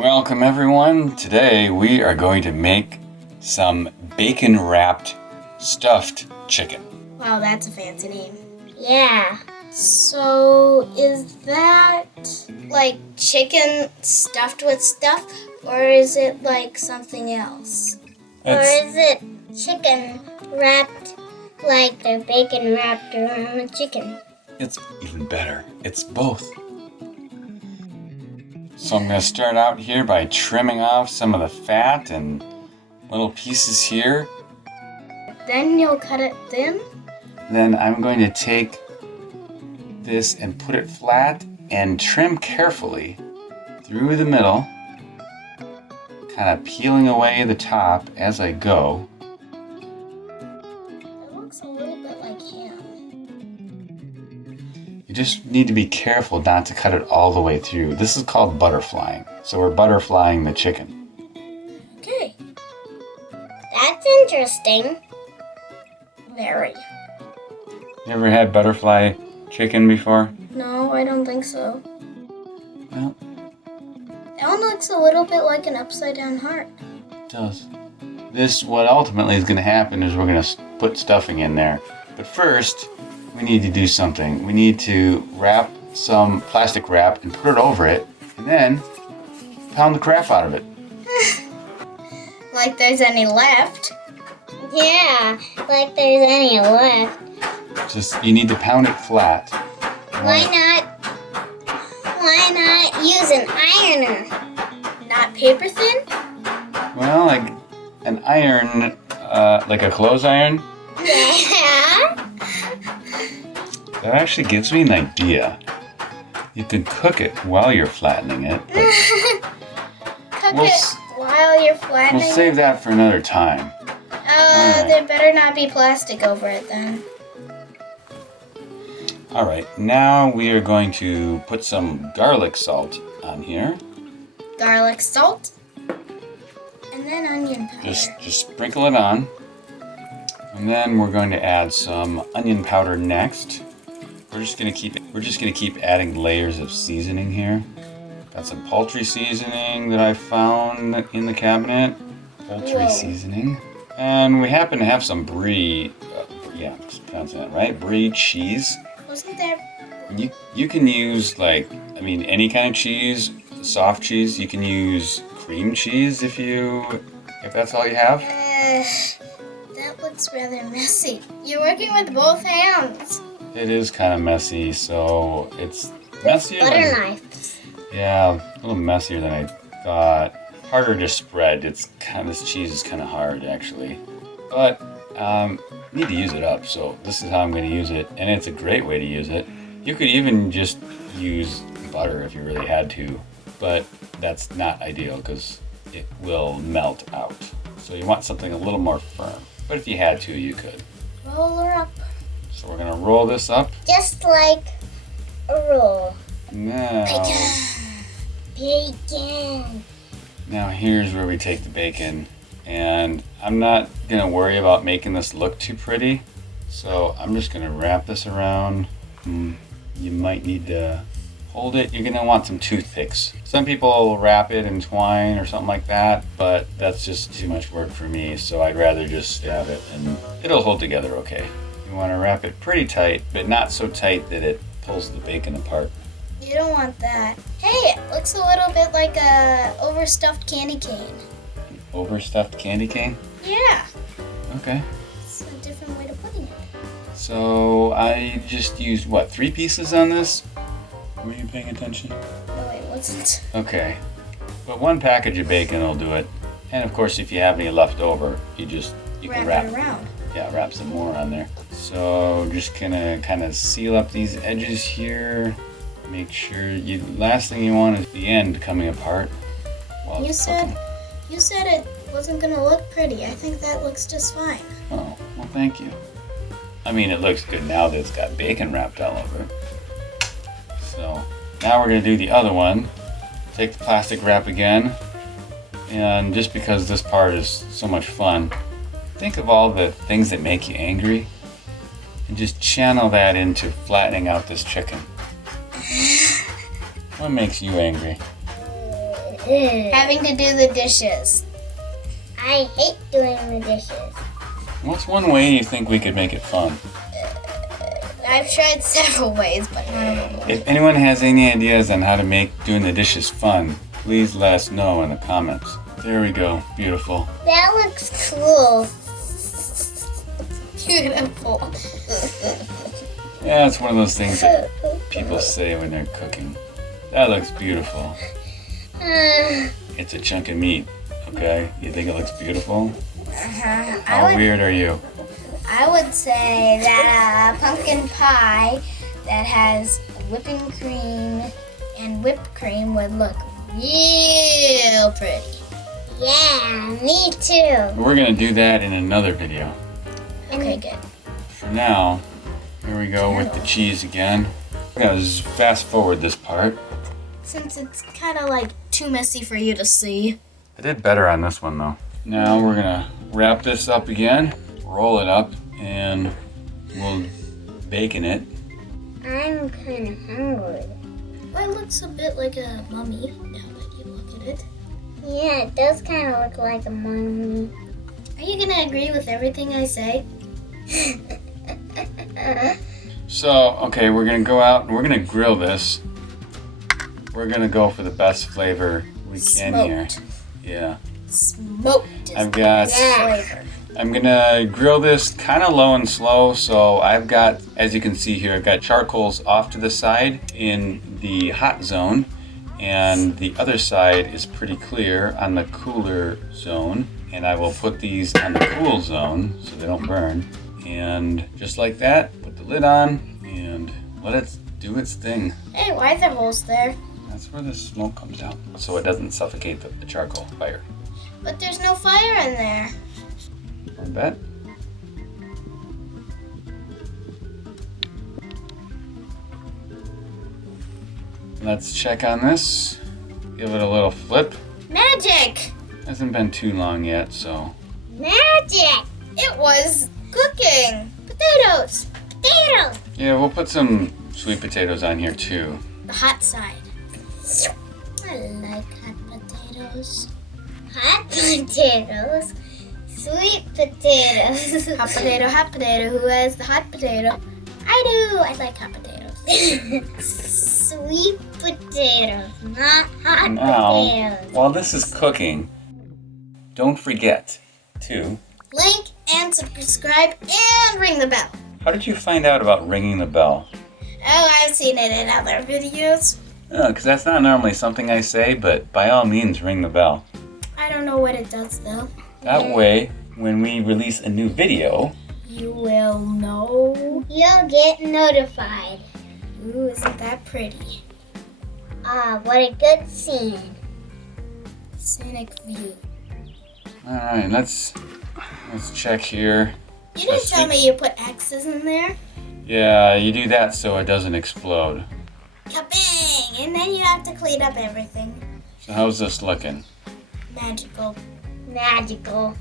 Welcome everyone. Today we are going to make some bacon wrapped stuffed chicken. Wow, that's a fancy name. Yeah. So is that like chicken stuffed with stuff, or is it like something else? Or is it chicken wrapped like the bacon wrapped around the chicken? It's even better. It's both. So I'm going to start out here by trimming off some of the fat and little pieces here. Then you'll cut it thin? Then I'm going to take this and put it flat and trim carefully through the middle, kind of peeling away the top as I go. It looks a little bit like ham. You just need to be careful not to cut it all the way through. This is called butterflying. So we're butterflying the chicken. Okay. That's interesting. Very. You ever had butterfly chicken before? No, I don't think so. Well, That one looks a little bit like an upside down heart. it does. What ultimately is going to happen is we're going to put stuffing in there. But first, we need to do something. We need to wrap some plastic wrap and put it over it, and then pound the crap out of it. Like there's any left. Yeah, like there's any left. You need to pound it flat. Why not use an ironer? Not paper thin? Well, like an iron, like a clothes iron. Yeah. That actually gives me an idea. You could cook it while you're flattening it. But Cook We'll it s- while you're flattening. we'll save that for another time. Alright. There better not be plastic over it then. Alright, now we are going to put some garlic salt on here. Garlic salt. And then onion powder. Just sprinkle it on. And then we're going to add some onion powder next. We're just gonna keep adding layers of seasoning here. Got some poultry seasoning that I found in the cabinet. Poultry Whoa. seasoning. And we happen to have some brie, I'm pronouncing that right, brie cheese. Wasn't there? You can use any kind of cheese, soft cheese. You can use cream cheese if that's all you have. That looks rather messy. You're working with both hands. It is kind of messy, so it's messier. Butter knife. Yeah, a little messier than I thought. Harder to spread. This cheese is kind of hard actually, but need to use it up. So this is how I'm going to use it, and it's a great way to use it. You could even just use butter if you really had to, but that's not ideal because it will melt out. So you want something a little more firm. But if you had to, you could. Roll her up. So we're going to roll this up. Just like a roll. Bacon. Now here's where we take the bacon, and I'm not gonna worry about making this look too pretty, so I'm just gonna wrap this around. You might need to hold it. You're gonna want some toothpicks. Some people wrap it in twine or something like that, but that's just too much work for me, so I'd rather just stab it and it'll hold together okay. You wanna wrap it pretty tight, but not so tight that it pulls the bacon apart. You don't want that. Hey, it looks a little bit like a overstuffed candy cane. Overstuffed candy cane? Yeah. Okay. It's a different way of putting it. So I just used, 3 pieces on this? Were you paying attention? No, I wasn't. Okay. But 1 package of bacon will do it. And of course, if you have any left over, you can Wrap it around. Yeah, wrap some more on there. So just gonna kind of seal up these edges here. Make sure last thing you want is the end coming apart. while You it's said cooking. it wasn't gonna look pretty. I think that looks just fine. Oh, well, thank you. I mean, it looks good now that it's got bacon wrapped all over it. So now we're gonna do the other one. Take the plastic wrap again, and just because this part is so much fun, think of all the things that make you angry and just channel that into flattening out this chicken. What makes you angry? having to do the dishes. I hate doing the dishes. What's one way you think we could make it fun? I've tried several ways, but none of them work. If anyone has any ideas on how to make doing the dishes fun, please let us know in the comments. There we go. Beautiful. That looks cool. Beautiful. Yeah, it's one of those things that people say when they're cooking. That looks beautiful. It's a chunk of meat. Okay? You think it looks beautiful? How weird are you? I would say that a pumpkin pie that has whipping cream and whipped cream would look real pretty. Yeah, me too. We're gonna do that in another video. Okay, good. For now, here we go with the cheese again. We're gonna just fast forward this part. Since it's kind of like too messy for you to see. I did better on this one though. Now we're gonna wrap this up again, roll it up, and we'll bacon it. I'm kind of hungry. Well, it looks a bit like a mummy now that you look at it. Yeah, it does kind of look like a mummy. Are you gonna agree with everything I say? So, okay, we're gonna go out and we're gonna grill this. We're gonna go for the best flavor we can here. Yeah. Smoked is I've got, the best flavor. I'm gonna grill this kind of low and slow. So I've got, as you can see here, I've got charcoals off to the side in the hot zone. And the other side is pretty clear on the cooler zone. And I will put these on the cool zone so they don't burn. And just like that, put the lid on and let it do its thing. Hey, why are there holes there? That's where the smoke comes out, so it doesn't suffocate the charcoal fire. But there's no fire in there. Want to bet? Let's check on this. Give it a little flip. Magic! Hasn't been too long yet, so. Magic! It was cooking. Potatoes. Potatoes! Yeah, we'll put some sweet potatoes on here too. The hot side. I like hot potatoes. Hot potatoes. Sweet potatoes. Hot potato. Who has the hot potato? I do. I like hot potatoes. Sweet potatoes, not hot Now, potatoes. while this is cooking, don't forget to. Like and subscribe and ring the bell. How did you find out about ringing the bell? Oh, I've seen it in other videos. Oh, because that's not normally something I say, but by all means, ring the bell. I don't know what it does though. That way, when we release a new video, You will know. You'll get notified. Ooh, isn't that pretty? Ah, what a good scene. Scenic view. all right, let's check here. You didn't tell me you put X's in there. Yeah, you do that so it doesn't explode. Kabang! And then you have to clean up everything. So how's this looking? Magical. Magical.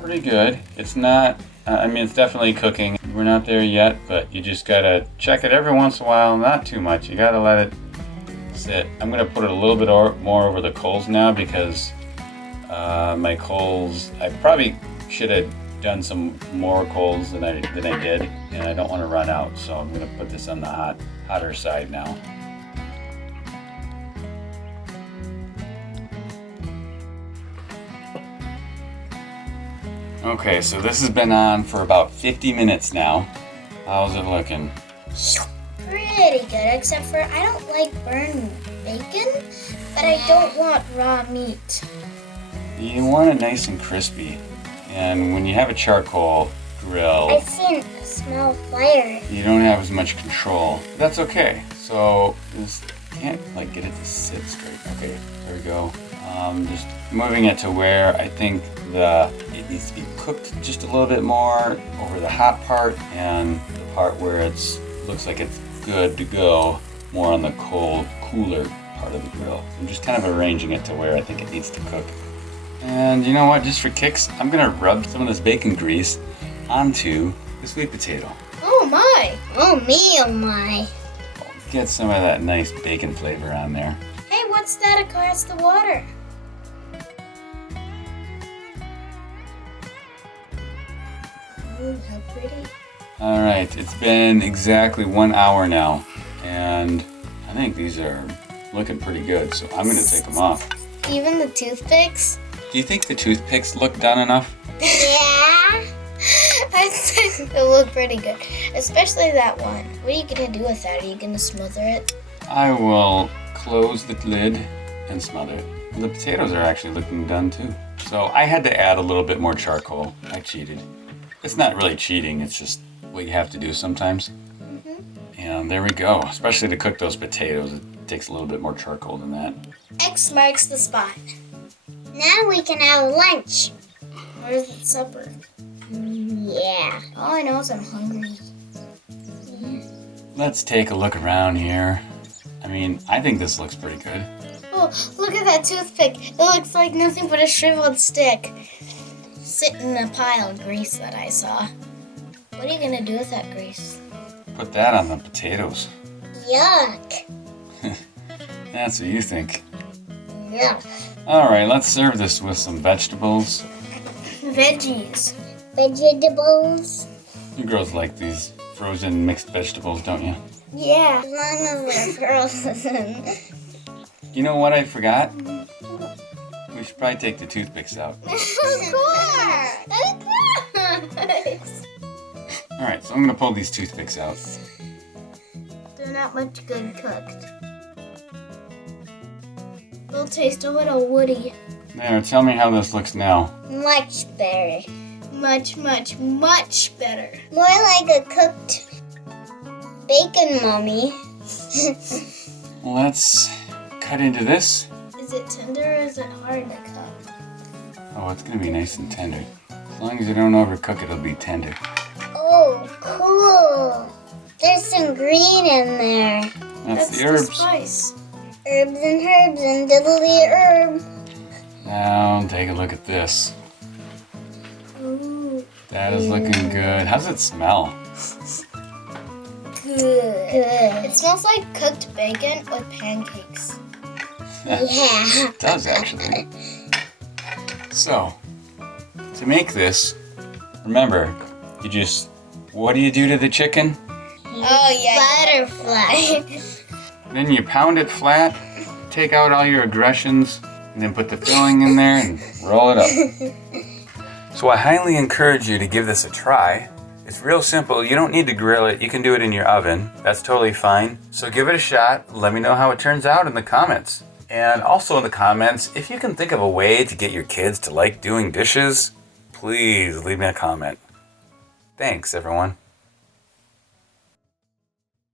Pretty good. It's not, I mean, it's definitely cooking. We're not there yet, but you just gotta check it every once in a while, not too much. You gotta let it sit. I'm gonna put it a little bit more over the coals now because my coals, I probably should have done some more coals than I did, and I don't want to run out, so I'm gonna put this on the hotter side now. Okay, so this has been on for about 50 minutes now. How's it looking? Pretty good, except for I don't like burned bacon, but I don't want raw meat. You want it nice and crispy. And when you have a charcoal grill, I see a small fire. you don't have as much control. That's okay. So just can't like get it to sit straight. Okay, there we go. Just moving it to where I think it needs to be cooked just a little bit more over the hot part, and the part where it's looks like it's good to go more on the cooler part of the grill. I'm just kind of arranging it to where I think it needs to cook. And you know what? Just for kicks, I'm gonna rub some of this bacon grease onto the sweet potato. Oh my! Oh me, oh my. Get some of that nice bacon flavor on there. Hey, what's that across the water? Ooh, how pretty. All right, it's been exactly 1 hour now, and I think these are looking pretty good, so I'm gonna take them off. Even the toothpicks? Do you think the toothpicks look done enough? Yeah. I think they look pretty good. Especially that one. What are you gonna do with that? Are you gonna smother it? I will close the lid and smother it. The potatoes are actually looking done too. So I had to add a little bit more charcoal. I cheated. It's not really cheating, it's just what you have to do sometimes. And there we go. Especially to cook those potatoes, it takes a little bit more charcoal than that. X marks the spot. Now we can have lunch. Where's the supper? Yeah. All I know is I'm hungry. Let's take a look around here. I mean, I think this looks pretty good. Oh, look at that toothpick. It looks like nothing but a shriveled stick. Sitting in a pile of grease that I saw. What are you gonna do with that grease? Put that on the potatoes. Yuck. That's what you think. Yuck. All right, let's serve this with some vegetables. Veggies. Vegetables. You girls like these frozen mixed vegetables, don't you? Yeah. As long as they're frozen. You know what I forgot? We should probably take the toothpicks out. Of course. Of course. All right, so I'm gonna pull these toothpicks out. They're not much good cooked. They'll taste a little woody. There, tell me how this looks now. Much better. Much, much, much better. More like a cooked bacon mummy. Let's cut into this. Is it tender or is it hard to cook? Oh, it's gonna be nice and tender. As long as you don't overcook it, it'll be tender. Oh, cool. There's some green in there. That's the herbs. spice. Herbs and herbs and diddly herb. Now, take a look at this. Ooh, That is looking good. How's it smell? good. Good. It smells like cooked bacon with pancakes. Yeah. It does, actually. So, to make this, remember, what do you do to the chicken? Oh, yeah. Butterfly. Then you pound it flat, take out all your aggressions, and then put the filling in there and roll it up. So I highly encourage you to give this a try. It's real simple. You don't need to grill it. You can do it in your oven. That's totally fine. So give it a shot. Let me know how it turns out in the comments. And also in the comments, if you can think of a way to get your kids to like doing dishes, please leave me a comment. Thanks, everyone.